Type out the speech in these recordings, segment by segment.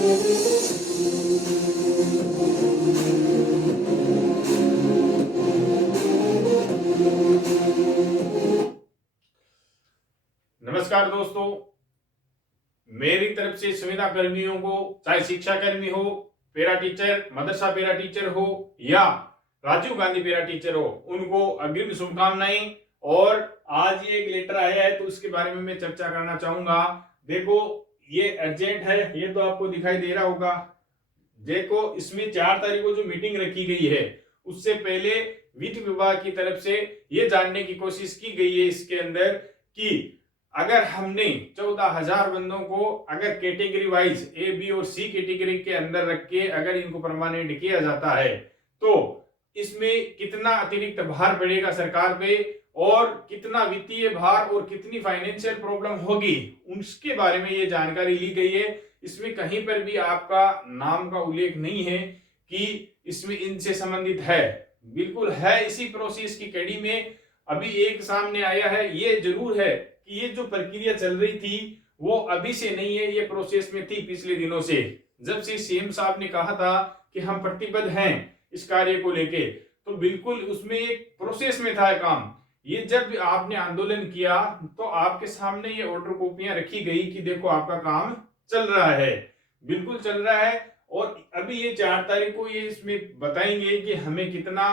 नमस्कार दोस्तों, मेरी तरफ से संविदा कर्मियों को, चाहे शिक्षा कर्मी हो, पैरा टीचर, मदरसा पैरा टीचर हो या राजीव गांधी पैरा टीचर हो, उनको अग्रिम शुभकामनाएं। और आज ये एक लेटर आया है तो उसके बारे में मैं चर्चा करना चाहूंगा। देखो, ये अर्जेंट है, ये तो आपको दिखाई दे रहा होगा। देखो, इसमें 4 तारीख को जो मीटिंग रखी गई है, उससे पहले वित्त विभाग की तरफ से ये जानने की कोशिश की गई है इसके अंदर कि अगर हमने 14,000 बंदों को अगर कैटेगरी वाइज ए, बी और सी कैटेगरी के अंदर रख के अगर इनको परमानेंट किया जाता है तो इसमें कितना अतिरिक्त भार पड़ेगा सरकार पे और कितना वित्तीय भार और कितनी फाइनेंशियल प्रॉब्लम होगी, उसके बारे में ये जानकारी ली गई है। इसमें कहीं पर भी आपका नाम का उल्लेख नहीं है कि इसमें इनसे संबंधित है, बिल्कुल है इसी प्रोसेस की कड़ी में। अभी एक सामने आया है, ये जरूर है कि ये जो प्रक्रिया चल रही थी वो अभी से नहीं है, ये प्रोसेस में थी पिछले दिनों से, जब से सीएम साहब ने कहा था कि हम प्रतिबद्ध हैं इस कार्य को लेके, तो बिल्कुल उसमें एक प्रोसेस में था काम। ये जब आपने आंदोलन किया तो आपके सामने ये ऑर्डर कॉपियां रखी गई कि देखो आपका काम चल रहा है, बिल्कुल चल रहा है। और अभी ये 4 तारीख को ये इसमें बताएंगे कि हमें कितना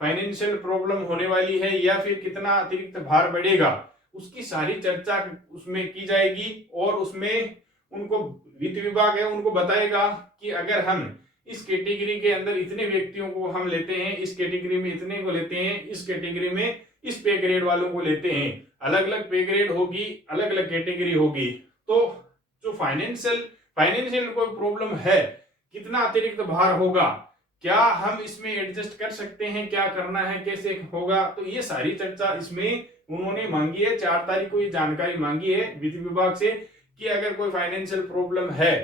फाइनेंशियल प्रॉब्लम होने वाली है या फिर कितना अतिरिक्त भार बढ़ेगा, उसकी सारी चर्चा उसमें की जाएगी। और उसमें उनको वित्त विभाग है उनको बताएगा कि अगर हम इस कैटेगरी के अंदर इतने व्यक्तियों को हम लेते हैं, इस कैटेगरी में इतने को लेते हैं, इस कैटेगरी में इस पे ग्रेड वालों को लेते हैं, अलग अलग पे ग्रेड होगी, अलग अलग कैटेगरी होगी, तो जो फाइनेंशियल कोई प्रॉब्लम है, कितना अतिरिक्त भार होगा, क्या हम इसमें एडजस्ट कर सकते हैं, क्या करना है, कैसे होगा, तो ये सारी चर्चा इसमें उन्होंने मांगी है। 4 तारीख को ये जानकारी मांगी है वित्त विभाग से कि अगर कोई फाइनेंशियल प्रॉब्लम है,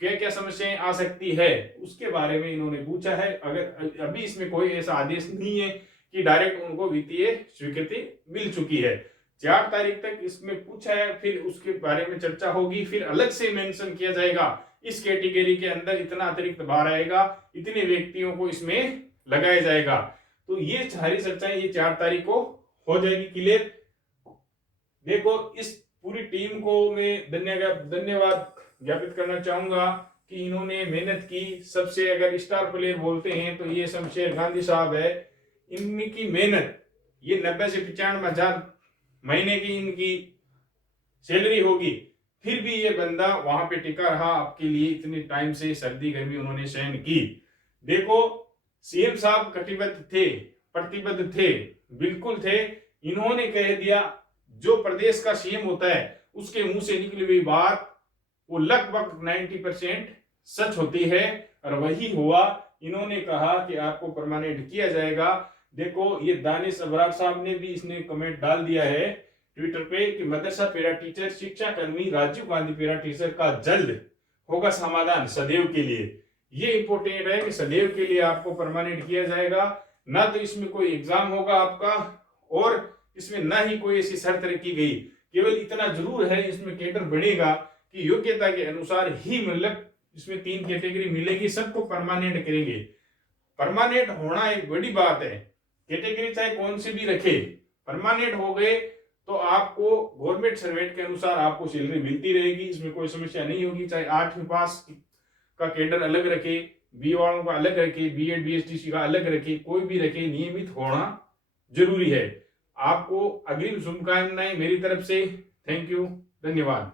क्या क्या समस्याएं आ सकती है, उसके बारे में इन्होंने पूछा है। अगर अभी इसमें कोई ऐसा आदेश नहीं है कि डायरेक्ट उनको वित्तीय स्वीकृति मिल चुकी है, 4 तारीख तक इसमें पूछा है, फिर उसके बारे में चर्चा होगी, फिर अलग से मेंशन किया जाएगा इस कैटेगरी के अंदर इतना अतिरिक्त भार आएगा, इतने व्यक्तियों को इसमें लगाया जाएगा। तो ये सारी चर्चाएं ये 4 तारीख को हो जाएगी क्लियर। देखो, इस पूरी टीम को मैं धन्यवाद ज्ञापित करना चाहूंगा कि इन्होंने मेहनत की। सबसे अगर स्टार प्लेयर बोलते हैं तो ये शमशेर गांधी साहब है। इनकी मेहनत, ये 90 से 95,000 महीने की इनकी सैलरी होगी, फिर भी ये बंदा वहां पे टिका रहा आपके लिए, इतने टाइम से सर्दी गर्मी उन्होंने सहन की। देखो, सीएम साहब कटिबद्ध थे, प्रतिबद्ध थे, बिल्कुल थे। इन्होंने कह दिया, जो प्रदेश का सीएम होता है उसके मुंह से निकली हुई बात वो लगभग 90% सच होती है, और वही हुआ। इन्होंने कहा कि आपको परमानेंट किया जाएगा। देखो, ये दानिश अबरार साहब ने भी इसने कमेंट डाल दिया है ट्विटर पे कि मदरसा पैरा टीचर, शिक्षा कर्मी, राजीव गांधी पैरा टीचर का जल्द होगा समाधान सदैव के लिए। ये इंपोर्टेंट है कि सदैव के लिए आपको परमानेंट किया जाएगा, ना तो इसमें कोई एग्जाम होगा आपका, और इसमें ना ही कोई ऐसी शर्त रखी गई। केवल इतना जरूर है इसमें कैडर बढ़ेगा कि योग्यता के अनुसार ही, मतलब इसमें 3 कैटेगरी मिलेगी, सबको परमानेंट करेंगे। परमानेंट होना एक बड़ी बात है, कैटेगरी चाहे कौन सी भी रखे, परमानेंट हो गए तो आपको गवर्नमेंट सर्वेंट के अनुसार आपको सैलरी मिलती रहेगी, इसमें कोई समस्या नहीं होगी। चाहे 8वीं पास का कैडर अलग रखे, बी वालों का अलग रखे, बीएड बीएसटीसी का अलग रखे, कोई भी रखे, नियमित होना जरूरी है। आपको अग्रिम शुभकामनाएं मेरी तरफ से। थैंक यू, धन्यवाद।